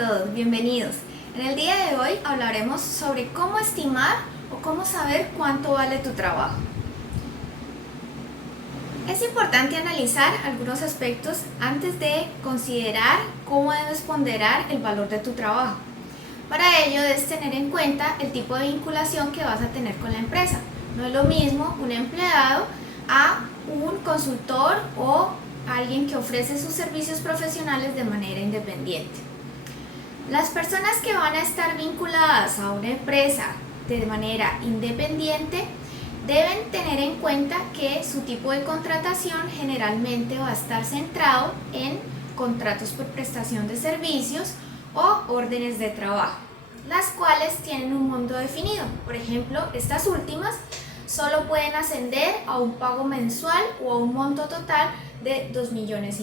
todos, bienvenidos. En el día de hoy hablaremos sobre cómo estimar o cómo saber cuánto vale tu trabajo. Es importante analizar algunos aspectos antes de considerar cómo debes ponderar el valor de tu trabajo. Para ello debes tener en cuenta el tipo de vinculación que vas a tener con la empresa. No es lo mismo un empleado a un consultor o alguien que ofrece sus servicios profesionales de manera independiente. Las personas que van a estar vinculadas a una empresa de manera independiente deben tener en cuenta que su tipo de contratación generalmente va a estar centrado en contratos por prestación de servicios o órdenes de trabajo, las cuales tienen un monto definido. Por ejemplo, estas últimas solo pueden ascender a un pago mensual o a un monto total de 2,5 millones.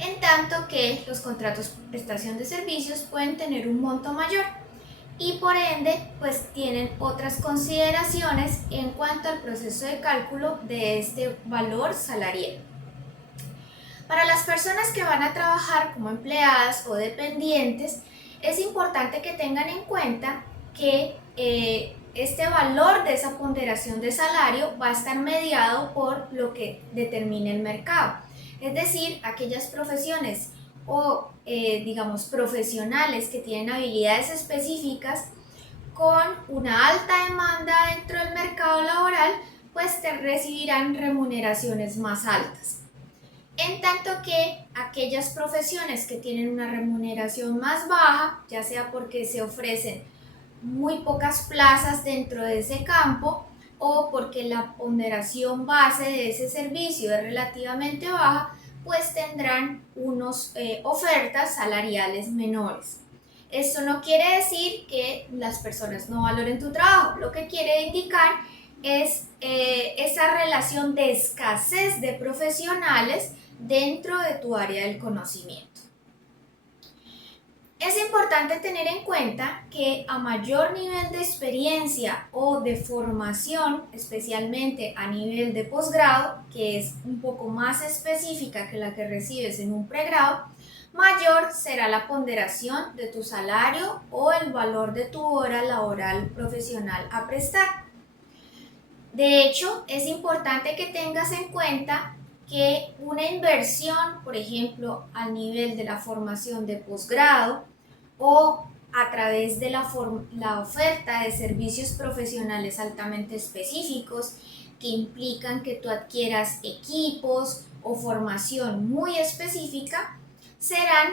En tanto que los contratos por prestación de servicios pueden tener un monto mayor y por ende pues tienen otras consideraciones en cuanto al proceso de cálculo de este valor salarial. Para las personas que van a trabajar como empleadas o dependientes, es importante que tengan en cuenta que este valor de esa ponderación de salario va a estar mediado por lo que determine el mercado. Es decir, aquellas profesiones o profesionales que tienen habilidades específicas con una alta demanda dentro del mercado laboral, pues recibirán remuneraciones más altas. En tanto que aquellas profesiones que tienen una remuneración más baja, ya sea porque se ofrecen muy pocas plazas dentro de ese campo o porque la ponderación base de ese servicio es relativamente baja, pues tendrán unas ofertas salariales menores. Esto no quiere decir que las personas no valoren tu trabajo, lo que quiere indicar es esa relación de escasez de profesionales dentro de tu área del conocimiento. Es importante tener en cuenta que a mayor nivel de experiencia o de formación, especialmente a nivel de posgrado, que es un poco más específica que la que recibes en un pregrado, mayor será la ponderación de tu salario o el valor de tu hora laboral profesional a prestar. De hecho, es importante que tengas en cuenta que una inversión, por ejemplo, a nivel de la formación de posgrado o a través de la oferta de servicios profesionales altamente específicos que implican que tú adquieras equipos o formación muy específica, serán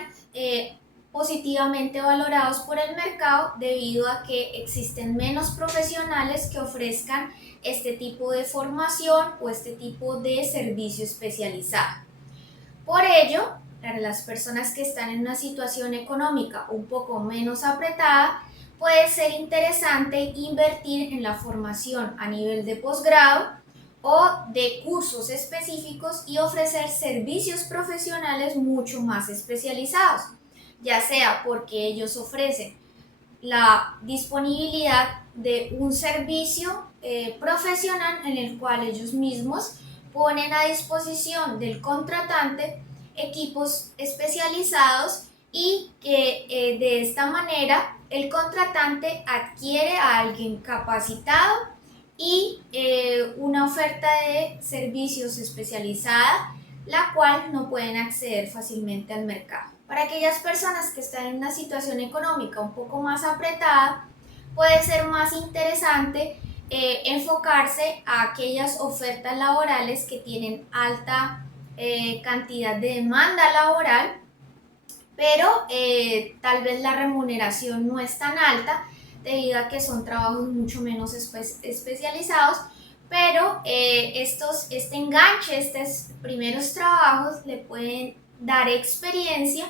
positivamente valorados por el mercado debido a que existen menos profesionales que ofrezcan este tipo de formación o este tipo de servicio especializado. Por ello, para las personas que están en una situación económica un poco menos apretada, puede ser interesante invertir en la formación a nivel de posgrado o de cursos específicos y ofrecer servicios profesionales mucho más especializados, ya sea porque ellos ofrecen la disponibilidad de un servicio profesional en el cual ellos mismos ponen a disposición del contratante equipos especializados y que de esta manera el contratante adquiere a alguien capacitado y una oferta de servicios especializada, la cual no pueden acceder fácilmente al mercado. Para aquellas personas que están en una situación económica un poco más apretada, puede ser más interesante enfocarse a aquellas ofertas laborales que tienen alta cantidad de demanda laboral, pero tal vez la remuneración no es tan alta debido a que son trabajos mucho menos especializados, pero este enganche, estos primeros trabajos le pueden dar experiencia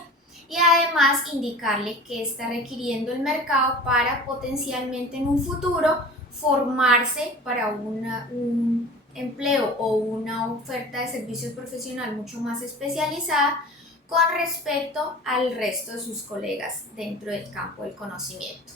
y además indicarle que está requiriendo el mercado para potencialmente en un futuro formarse para un empleo o una oferta de servicios profesional mucho más especializada con respecto al resto de sus colegas dentro del campo del conocimiento.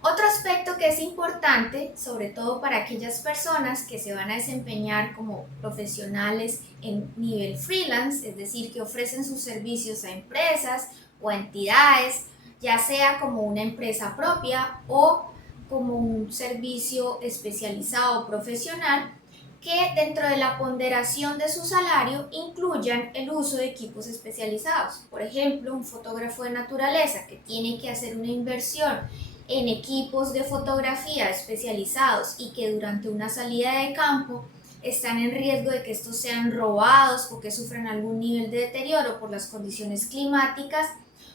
Otro aspecto que es importante, sobre todo para aquellas personas que se van a desempeñar como profesionales en nivel freelance, es decir, que ofrecen sus servicios a empresas o entidades, ya sea como una empresa propia o como un servicio especializado profesional, que dentro de la ponderación de su salario incluyan el uso de equipos especializados. Por ejemplo, un fotógrafo de naturaleza que tiene que hacer una inversión en equipos de fotografía especializados y que durante una salida de campo están en riesgo de que estos sean robados o que sufran algún nivel de deterioro por las condiciones climáticas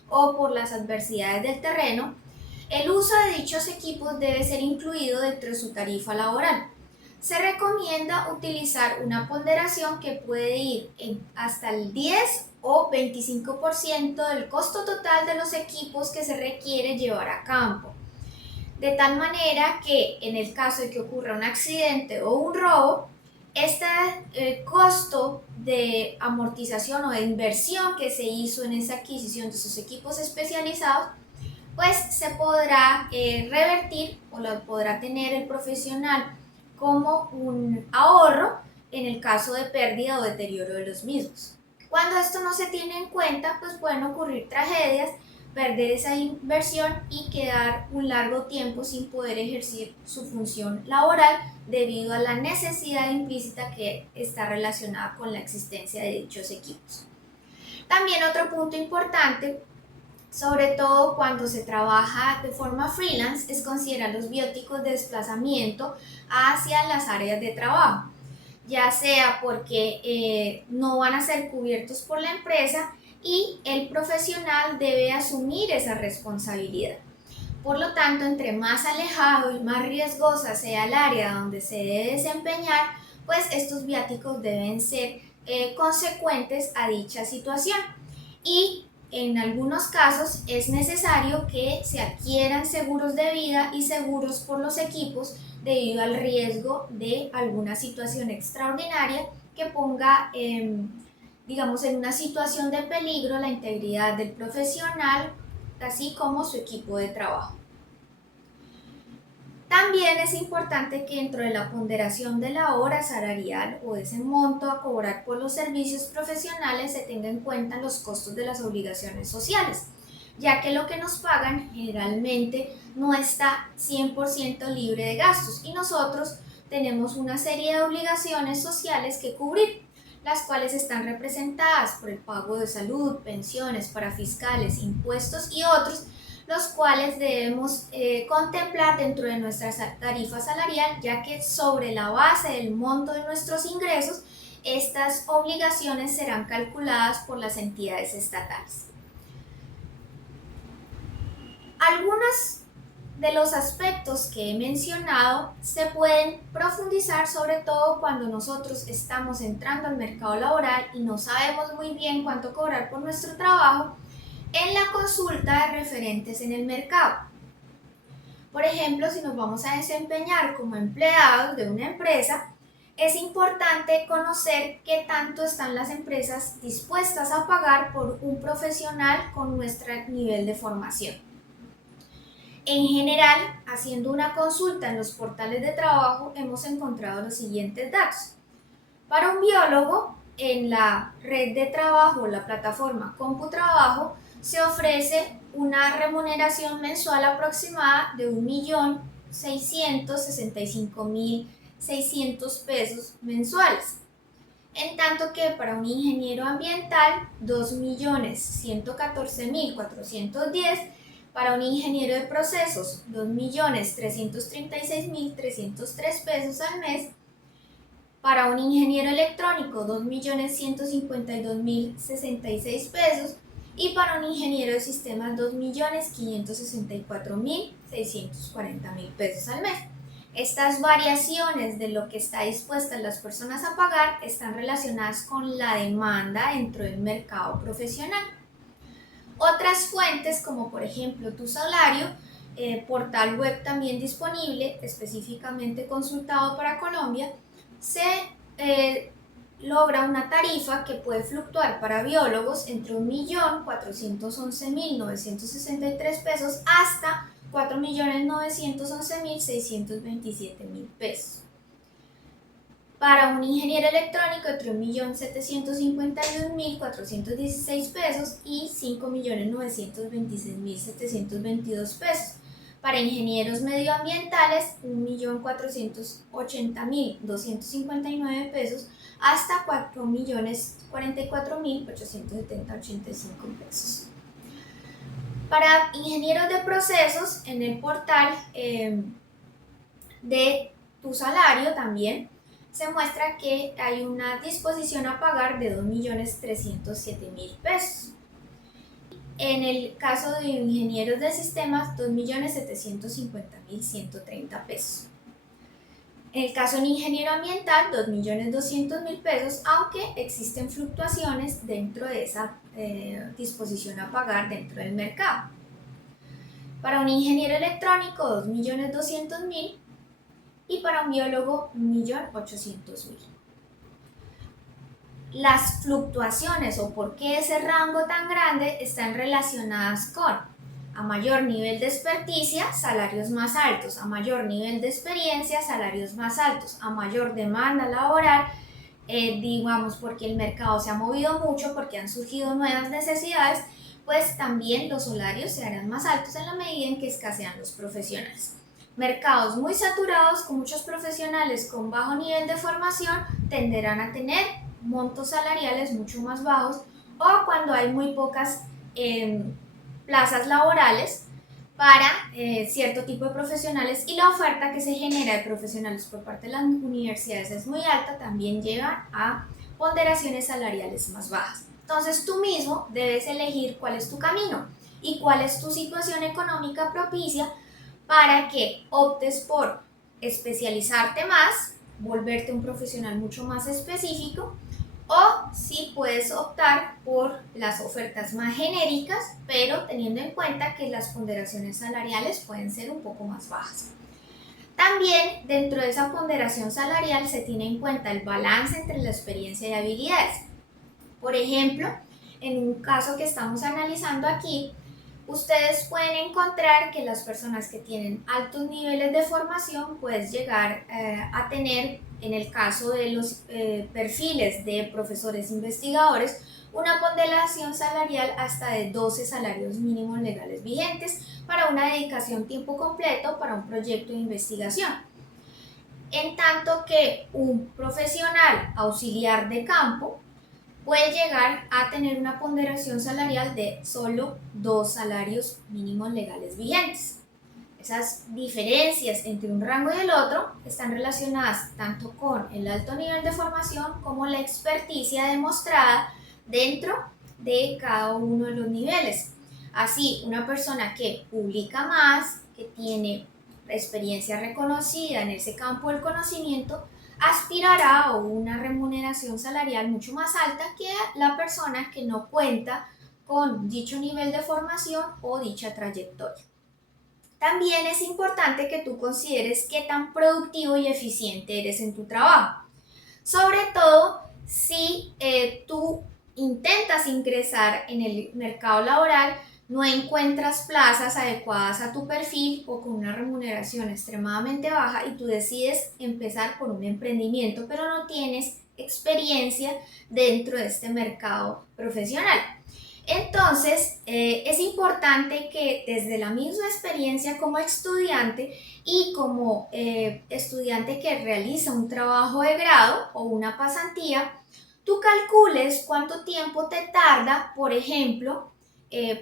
o por las adversidades del terreno, el uso de dichos equipos debe ser incluido dentro de su tarifa laboral. Se recomienda utilizar una ponderación que puede ir hasta el 10 o 25% del costo total de los equipos que se requiere llevar a campo. De tal manera que en el caso de que ocurra un accidente o un robo, este costo de amortización o de inversión que se hizo en esa adquisición de esos equipos especializados, pues se podrá revertir o lo podrá tener el profesional como un ahorro en el caso de pérdida o deterioro de los mismos. Cuando esto no se tiene en cuenta, pues pueden ocurrir tragedias, perder esa inversión y quedar un largo tiempo sin poder ejercer su función laboral debido a la necesidad implícita que está relacionada con la existencia de dichos equipos. También otro punto importante, sobre todo cuando se trabaja de forma freelance, es considerar los bióticos de desplazamiento hacia las áreas de trabajo, ya sea porque no van a ser cubiertos por la empresa y el profesional debe asumir esa responsabilidad. Por lo tanto, entre más alejado y más riesgosa sea el área donde se debe desempeñar, pues estos viáticos deben ser consecuentes a dicha situación. Y en algunos casos es necesario que se adquieran seguros de vida y seguros por los equipos debido al riesgo de alguna situación extraordinaria que ponga, digamos, en una situación de peligro la integridad del profesional, así como su equipo de trabajo. También es importante que dentro de la ponderación de la hora salarial o ese monto a cobrar por los servicios profesionales se tenga en cuenta los costos de las obligaciones sociales, ya que lo que nos pagan generalmente no está 100% libre de gastos y nosotros tenemos una serie de obligaciones sociales que cubrir, las cuales están representadas por el pago de salud, pensiones, parafiscales, impuestos y otros, los cuales debemos contemplar dentro de nuestra tarifa salarial, ya que sobre la base del monto de nuestros ingresos, estas obligaciones serán calculadas por las entidades estatales. Algunos de los aspectos que he mencionado se pueden profundizar, sobre todo cuando nosotros estamos entrando al mercado laboral y no sabemos muy bien cuánto cobrar por nuestro trabajo, en la consulta de referentes en el mercado. Por ejemplo, si nos vamos a desempeñar como empleados de una empresa, es importante conocer qué tanto están las empresas dispuestas a pagar por un profesional con nuestro nivel de formación. En general, haciendo una consulta en los portales de trabajo, hemos encontrado los siguientes datos. Para un biólogo, en la red de trabajo, la plataforma CompuTrabajo, se ofrece una remuneración mensual aproximada de 1.665.600 pesos mensuales, en tanto que para un ingeniero ambiental 2.114.410, para un ingeniero de procesos 2.336.303 pesos al mes, para un ingeniero electrónico 2.152.066 pesos y para un ingeniero de sistemas 2.564.640 pesos al mes. Estas variaciones de lo que está dispuestas las personas a pagar están relacionadas con la demanda dentro del mercado profesional. Otras fuentes, como por ejemplo Tu Salario, portal web también disponible, específicamente consultado para Colombia, se logra una tarifa que puede fluctuar para biólogos entre 1.411.963 pesos hasta 4.911.627 pesos. Para un ingeniero electrónico entre 1.751.416 pesos y 5.926.722 pesos. Para ingenieros medioambientales, 1.480.259 pesos hasta 4.044.885 pesos. Para ingenieros de procesos, en el portal de tu salario también se muestra que hay una disposición a pagar de 2.307.000 pesos. En el caso de ingenieros de sistemas, 2.750.130 pesos. En el caso de un ingeniero ambiental, 2.200.000 pesos, aunque existen fluctuaciones dentro de esa disposición a pagar dentro del mercado. Para un ingeniero electrónico, 2.200.000 y para un biólogo, 1.800.000. Las fluctuaciones o por qué ese rango tan grande están relacionadas con a mayor nivel de experticia, salarios más altos, a mayor nivel de experiencia, salarios más altos, a mayor demanda laboral, digamos porque el mercado se ha movido mucho, porque han surgido nuevas necesidades, pues también los salarios se harán más altos en la medida en que escasean los profesionales. Mercados muy saturados con muchos profesionales con bajo nivel de formación tenderán a tener montos salariales mucho más bajos, o cuando hay muy pocas plazas laborales para cierto tipo de profesionales y la oferta que se genera de profesionales por parte de las universidades es muy alta, también lleva a ponderaciones salariales más bajas. Entonces tú mismo debes elegir cuál es tu camino y cuál es tu situación económica propicia para que optes por especializarte más, volverte un profesional mucho más específico, o si puedes optar por las ofertas más genéricas, pero teniendo en cuenta que las ponderaciones salariales pueden ser un poco más bajas. También dentro de esa ponderación salarial se tiene en cuenta el balance entre la experiencia y habilidades. Por ejemplo, en un caso que estamos analizando aquí, ustedes pueden encontrar que las personas que tienen altos niveles de formación pueden llegar a tener, en el caso de los perfiles de profesores investigadores, una ponderación salarial hasta de 12 salarios mínimos legales vigentes para una dedicación tiempo completo para un proyecto de investigación. En tanto que un profesional auxiliar de campo puede llegar a tener una ponderación salarial de solo 2 salarios mínimos legales vigentes. Esas diferencias entre un rango y el otro están relacionadas tanto con el alto nivel de formación como la experticia demostrada dentro de cada uno de los niveles. Así, una persona que publica más, que tiene experiencia reconocida en ese campo del conocimiento, aspirará a una remuneración salarial mucho más alta que la persona que no cuenta con dicho nivel de formación o dicha trayectoria. También es importante que tú consideres qué tan productivo y eficiente eres en tu trabajo. Sobre todo si tú intentas ingresar en el mercado laboral, no encuentras plazas adecuadas a tu perfil o con una remuneración extremadamente baja y tú decides empezar por un emprendimiento, pero no tienes experiencia dentro de este mercado profesional. Entonces, es importante que desde la misma experiencia como estudiante y como estudiante que realiza un trabajo de grado o una pasantía, tú calcules cuánto tiempo te tarda, por ejemplo,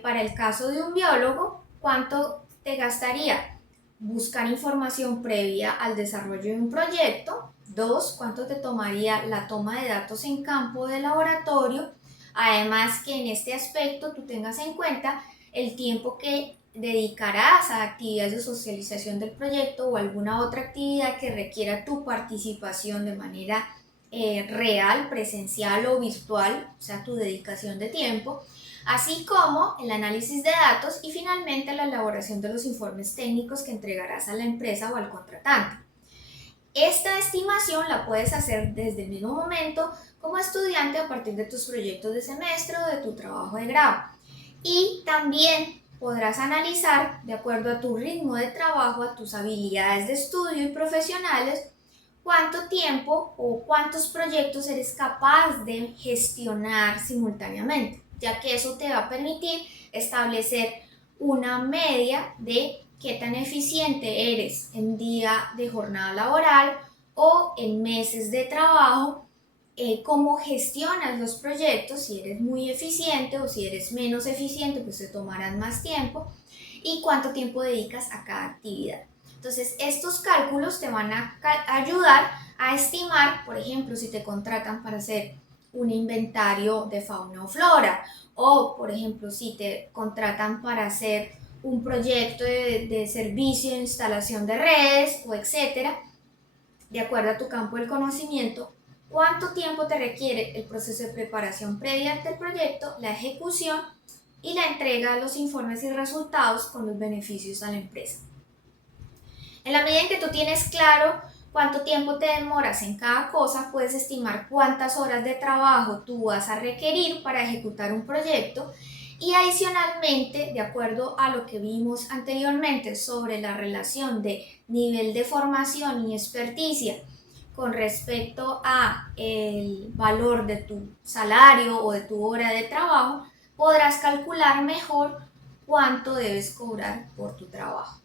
para el caso de un biólogo, cuánto te gastaría buscar información previa al desarrollo de un proyecto. 2, cuánto te tomaría la toma de datos en campo de laboratorio. Además que en este aspecto tú tengas en cuenta el tiempo que dedicarás a actividades de socialización del proyecto o alguna otra actividad que requiera tu participación de manera real, presencial o virtual, o sea, tu dedicación de tiempo, así como el análisis de datos y finalmente la elaboración de los informes técnicos que entregarás a la empresa o al contratante. Esta estimación la puedes hacer desde el mismo momento como estudiante a partir de tus proyectos de semestre o de tu trabajo de grado. Y también podrás analizar, de acuerdo a tu ritmo de trabajo, a tus habilidades de estudio y profesionales, cuánto tiempo o cuántos proyectos eres capaz de gestionar simultáneamente, ya que eso te va a permitir establecer una media de qué tan eficiente eres en día de jornada laboral o en meses de trabajo, cómo gestionas los proyectos, si eres muy eficiente o si eres menos eficiente, pues te tomarán más tiempo, y cuánto tiempo dedicas a cada actividad. Entonces, estos cálculos te van a ayudar a estimar, por ejemplo, si te contratan para hacer un inventario de fauna o flora, o por ejemplo, si te contratan para hacer un proyecto de servicio de instalación de redes o etcétera, de acuerdo a tu campo del conocimiento, cuánto tiempo te requiere el proceso de preparación previa del proyecto, la ejecución y la entrega de los informes y resultados con los beneficios a la empresa. En la medida en que tú tienes claro cuánto tiempo te demoras en cada cosa, puedes estimar cuántas horas de trabajo tú vas a requerir para ejecutar un proyecto, y adicionalmente, de acuerdo a lo que vimos anteriormente sobre la relación de nivel de formación y experticia con respecto a el valor de tu salario o de tu hora de trabajo, podrás calcular mejor cuánto debes cobrar por tu trabajo.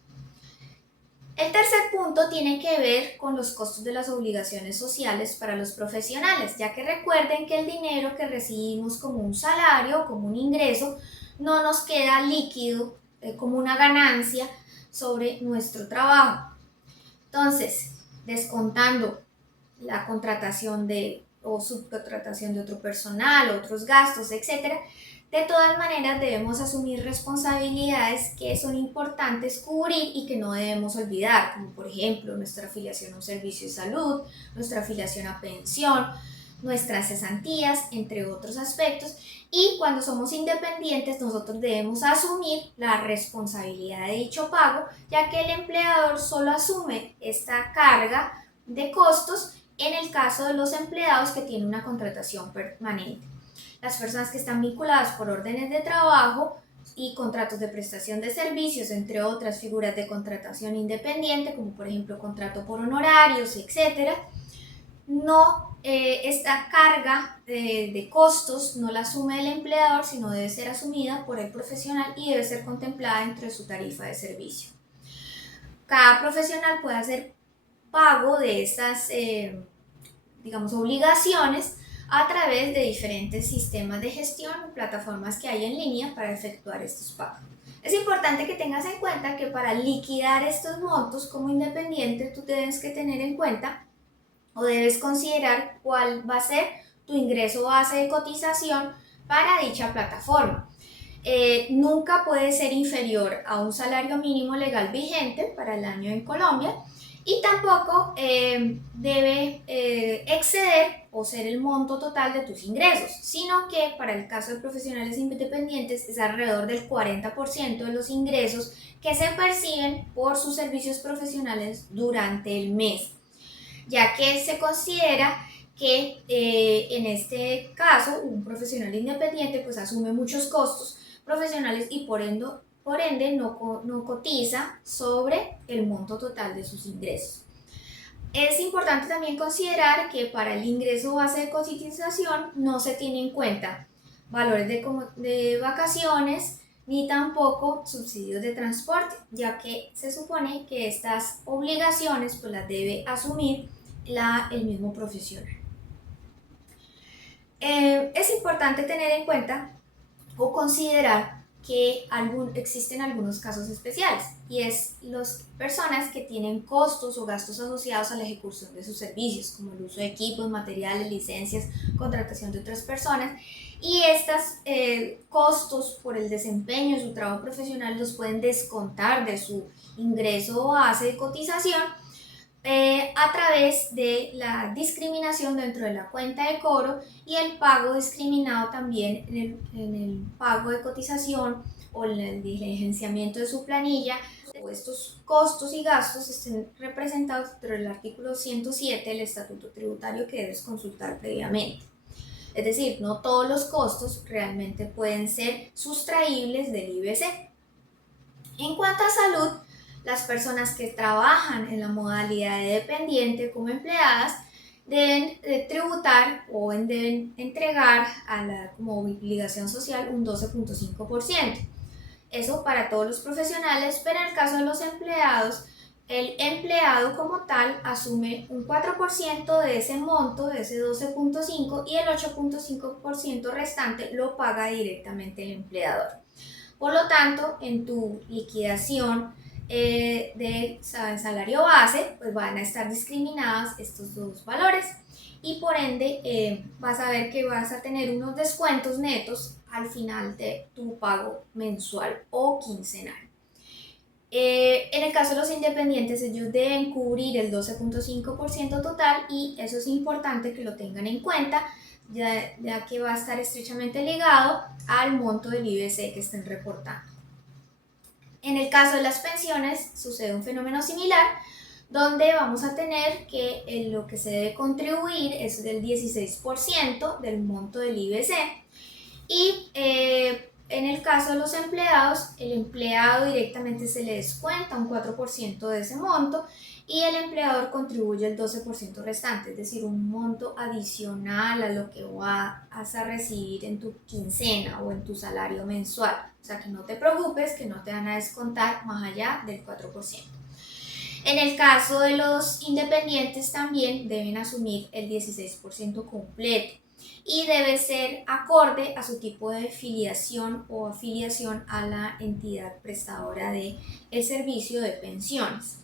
El tercer punto tiene que ver con los costos de las obligaciones sociales para los profesionales, ya que recuerden que el dinero que recibimos como un salario, como un ingreso, no nos queda líquido como una ganancia sobre nuestro trabajo. Entonces, descontando la contratación o subcontratación de otro personal, otros gastos, etc., de todas maneras debemos asumir responsabilidades que son importantes cubrir y que no debemos olvidar, como por ejemplo nuestra afiliación a un servicio de salud, nuestra afiliación a pensión, nuestras cesantías, entre otros aspectos. Y cuando somos independientes, nosotros debemos asumir la responsabilidad de dicho pago, ya que el empleador solo asume esta carga de costos en el caso de los empleados que tienen una contratación permanente. Las personas que están vinculadas por órdenes de trabajo y contratos de prestación de servicios, entre otras figuras de contratación independiente, como por ejemplo contrato por honorarios, etc., esta carga de costos no la asume el empleador, sino debe ser asumida por el profesional y debe ser contemplada entre su tarifa de servicio. Cada profesional puede hacer pago de estas, obligaciones a través de diferentes sistemas de gestión o plataformas que hay en línea para efectuar estos pagos. Es importante que tengas en cuenta que para liquidar estos montos como independiente, tú debes que tener en cuenta o debes considerar cuál va a ser tu ingreso base de cotización para dicha plataforma. Nunca puede ser inferior a un salario mínimo legal vigente para el año en Colombia, y tampoco debe exceder o ser el monto total de tus ingresos, sino que para el caso de profesionales independientes es alrededor del 40% de los ingresos que se perciben por sus servicios profesionales durante el mes, ya que se considera que en este caso un profesional independiente pues asume muchos costos profesionales y por ende no cotiza sobre el monto total de sus ingresos. Es importante también considerar que para el ingreso base de cotización no se tiene en cuenta valores de vacaciones ni tampoco subsidios de transporte, ya que se supone que estas obligaciones pues las debe asumir el mismo profesional. Es importante tener en cuenta o considerar que existen algunos casos especiales, y es las personas que tienen costos o gastos asociados a la ejecución de sus servicios, como el uso de equipos, materiales, licencias, contratación de otras personas, y estos costos por el desempeño de su trabajo profesional los pueden descontar de su ingreso base de cotización a través de la discriminación dentro de la cuenta de cobro y el pago discriminado también en el pago de cotización o en el diligenciamiento de su planilla, o estos costos y gastos estén representados dentro del artículo 107 del Estatuto Tributario, que debes consultar previamente. Es decir, no todos los costos realmente pueden ser sustraíbles del IBC. En cuanto a salud, Las personas que trabajan en la modalidad de dependiente como empleadas deben tributar o deben entregar como obligación social un 12.5%. Eso para todos los profesionales, pero en el caso de los empleados, el empleado como tal asume un 4% de ese monto, de ese 12.5, y el 8.5% restante lo paga directamente el empleador. Por lo tanto, en tu liquidación de salario base, pues van a estar discriminados estos dos valores y por ende vas a ver que vas a tener unos descuentos netos al final de tu pago mensual o quincenal. En el caso de los independientes, ellos deben cubrir el 12.5% total y eso es importante que lo tengan en cuenta, ya que va a estar estrechamente ligado al monto del IBC que estén reportando. En el caso de las pensiones sucede un fenómeno similar, donde vamos a tener que lo que se debe contribuir es del 16% del monto del IBC y en el caso de los empleados, el empleado directamente se le descuenta un 4% de ese monto y el empleador contribuye el 12% restante, es decir, un monto adicional a lo que vas a recibir en tu quincena o en tu salario mensual. O sea, que no te preocupes, que no te van a descontar más allá del 4%. En el caso de los independientes también deben asumir el 16% completo y debe ser acorde a su tipo de filiación o afiliación a la entidad prestadora del servicio de pensiones.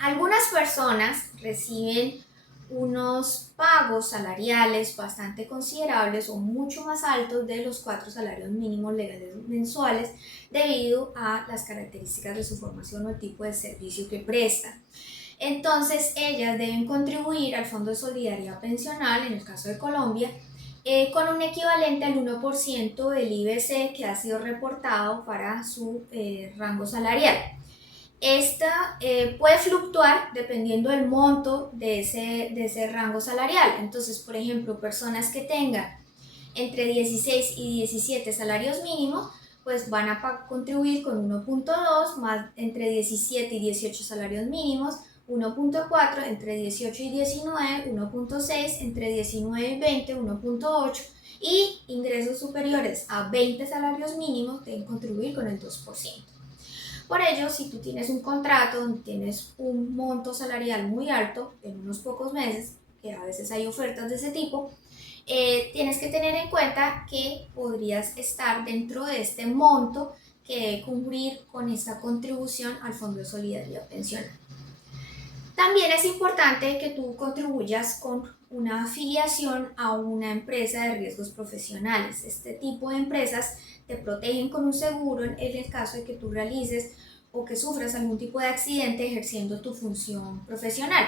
Algunas personas reciben unos pagos salariales bastante considerables o mucho más altos de los 4 salarios mínimos legales mensuales debido a las características de su formación o el tipo de servicio que prestan. Entonces, ellas deben contribuir al Fondo de Solidaridad Pensional, en el caso de Colombia, con un equivalente al 1% del IBC que ha sido reportado para su rango salarial. Esta puede fluctuar dependiendo del monto de ese rango salarial. Entonces, por ejemplo, personas que tengan entre 16 y 17 salarios mínimos, pues van a contribuir con 1.2, más entre 17 y 18 salarios mínimos, 1.4, entre 18 y 19, 1.6, entre 19 y 20, 1.8, y ingresos superiores a 20 salarios mínimos deben contribuir con el 2%. Por ello, si tú tienes un contrato donde tienes un monto salarial muy alto en unos pocos meses, que a veces hay ofertas de ese tipo, tienes que tener en cuenta que podrías estar dentro de este monto que debe cubrir con esta contribución al Fondo de Solidaridad Pensional. También es importante que tú contribuyas con una afiliación a una empresa de riesgos profesionales. Este tipo de empresas te protegen con un seguro en el caso de que tú realices o que sufras algún tipo de accidente ejerciendo tu función profesional.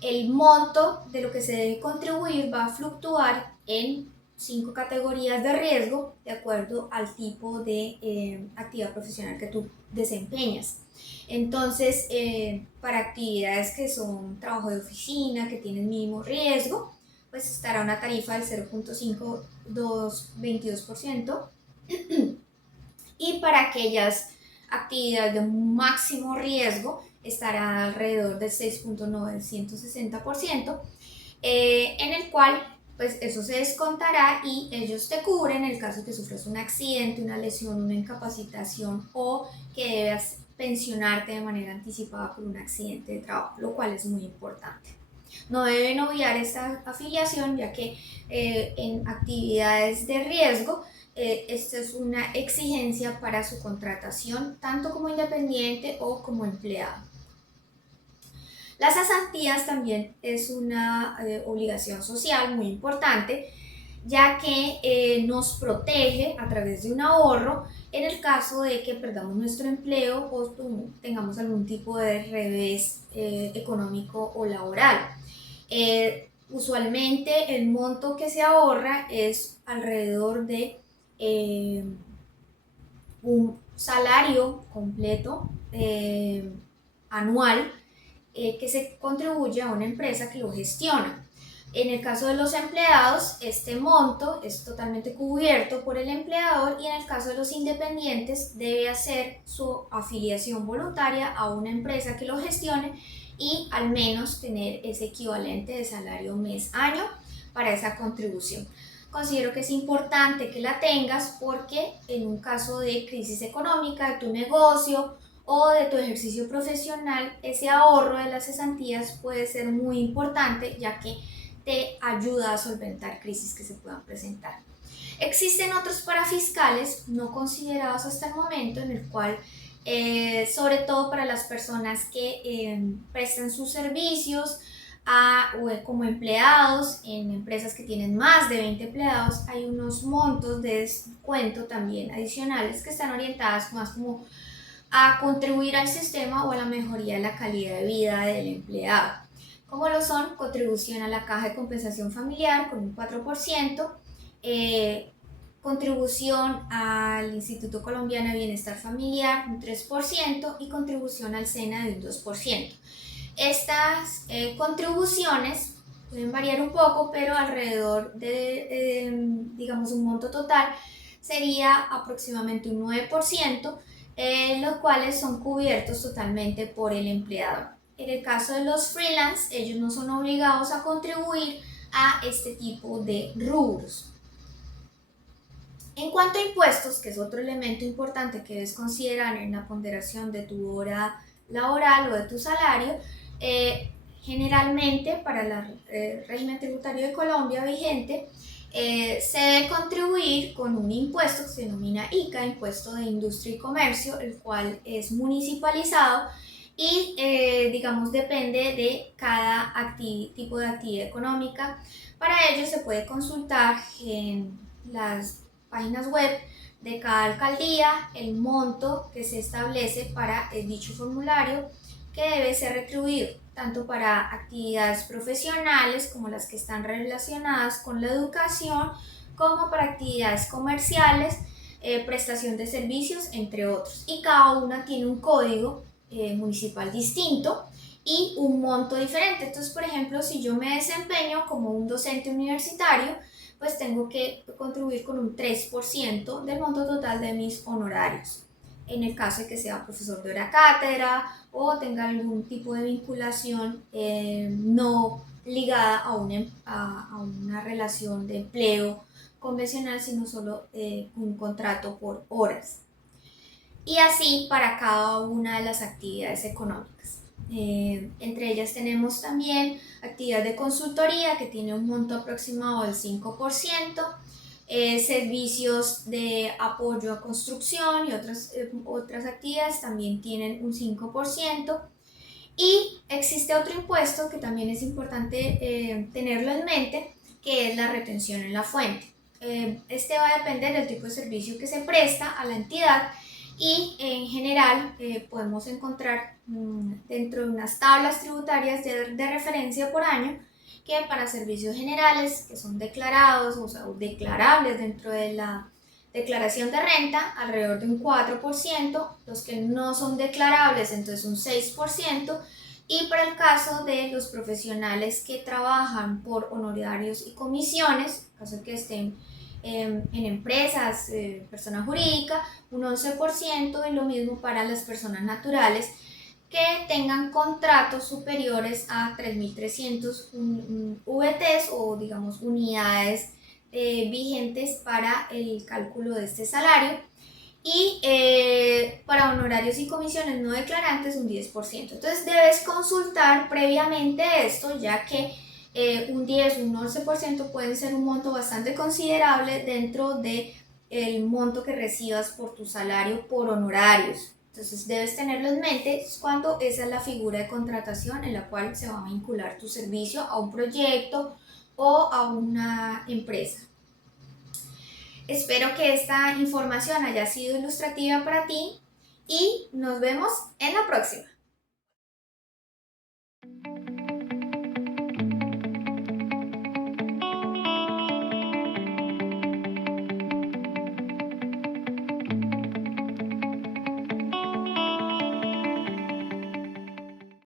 El monto de lo que se debe contribuir va a fluctuar en 5 categorías de riesgo de acuerdo al tipo de actividad profesional que tú desempeñas. Entonces, para actividades que son trabajo de oficina, que tienen mínimo riesgo, pues estará una tarifa del 0.5222%. Y para aquellas actividades de máximo riesgo, estará alrededor del 6.960%, en el cual pues eso se descontará y ellos te cubren en el caso de que sufras un accidente, una lesión, una incapacitación o que debas pensionarte de manera anticipada por un accidente de trabajo, lo cual es muy importante. No deben obviar esta afiliación, ya que en actividades de riesgo esta es una exigencia para su contratación tanto como independiente o como empleado. Las cesantías también es una obligación social muy importante, ya que nos protege a través de un ahorro en el caso de que perdamos nuestro empleo o tengamos algún tipo de revés económico o laboral. Usualmente el monto que se ahorra es alrededor de un salario completo anual que se contribuye a una empresa que lo gestiona. En el caso de los empleados, este monto es totalmente cubierto por el empleador y en el caso de los independientes debe hacer su afiliación voluntaria a una empresa que lo gestione y al menos tener ese equivalente de salario mes-año para esa contribución. Considero que es importante que la tengas porque en un caso de crisis económica de tu negocio o de tu ejercicio profesional, ese ahorro de las cesantías puede ser muy importante ya que te ayuda a solventar crisis que se puedan presentar. Existen otros parafiscales no considerados hasta el momento en el cual, sobre todo para las personas que prestan sus servicios como empleados en empresas que tienen más de 20 empleados, hay unos montos de descuento también adicionales que están orientadas más como a contribuir al sistema o a la mejoría de la calidad de vida del empleado, como lo son contribución a la caja de compensación familiar con un 4%, contribución al Instituto Colombiano de Bienestar Familiar un 3% y contribución al SENA de un 2%. Estas contribuciones pueden variar un poco, pero alrededor de, digamos, un monto total sería aproximadamente un 9%, los cuales son cubiertos totalmente por el empleador. En el caso de los freelance, ellos no son obligados a contribuir a este tipo de rubros. En cuanto a impuestos, que es otro elemento importante que debes considerar en la ponderación de tu hora laboral o de tu salario, generalmente para el régimen tributario de Colombia vigente, se debe contribuir con un impuesto que se denomina ICA, Impuesto de Industria y Comercio, el cual es municipalizado y digamos depende de cada tipo de actividad económica. Para ello se puede consultar en las páginas web de cada alcaldía el monto que se establece para dicho formulario, que debe ser retribuido tanto para actividades profesionales como las que están relacionadas con la educación, como para actividades comerciales, prestación de servicios, entre otros. Y cada una tiene un código municipal distinto y un monto diferente. Entonces, por ejemplo, si yo me desempeño como un docente universitario, pues tengo que contribuir con un 3% del monto total de mis honorarios. En el caso de que sea profesor de hora cátedra o tenga algún tipo de vinculación no ligada a una relación de empleo convencional, sino solo un contrato por horas. Y así para cada una de las actividades económicas. Entre ellas tenemos también actividad de consultoría que tiene un monto aproximado del 5%, servicios de apoyo a construcción y otras actividades también tienen un 5%. Y existe otro impuesto que también es importante tenerlo en mente, que es la retención en la fuente. Este va a depender del tipo de servicio que se presta a la entidad y en general podemos encontrar dentro de unas tablas tributarias de referencia por año que para servicios generales que son declarados, o sea, declarables dentro de la declaración de renta, alrededor de un 4%, los que no son declarables, entonces un 6%, y para el caso de los profesionales que trabajan por honorarios y comisiones, en caso de que estén en empresas, persona jurídica, un 11%, y lo mismo para las personas naturales que tengan contratos superiores a 3.300 VTs o digamos unidades vigentes para el cálculo de este salario, y para honorarios y comisiones no declarantes un 10%. Entonces debes consultar previamente esto, ya que un 10 o un 11% pueden ser un monto bastante considerable dentro del monto que recibas por tu salario por honorarios. Entonces debes tenerlo en mente cuando esa es la figura de contratación en la cual se va a vincular tu servicio a un proyecto o a una empresa. Espero que esta información haya sido ilustrativa para ti y nos vemos en la próxima.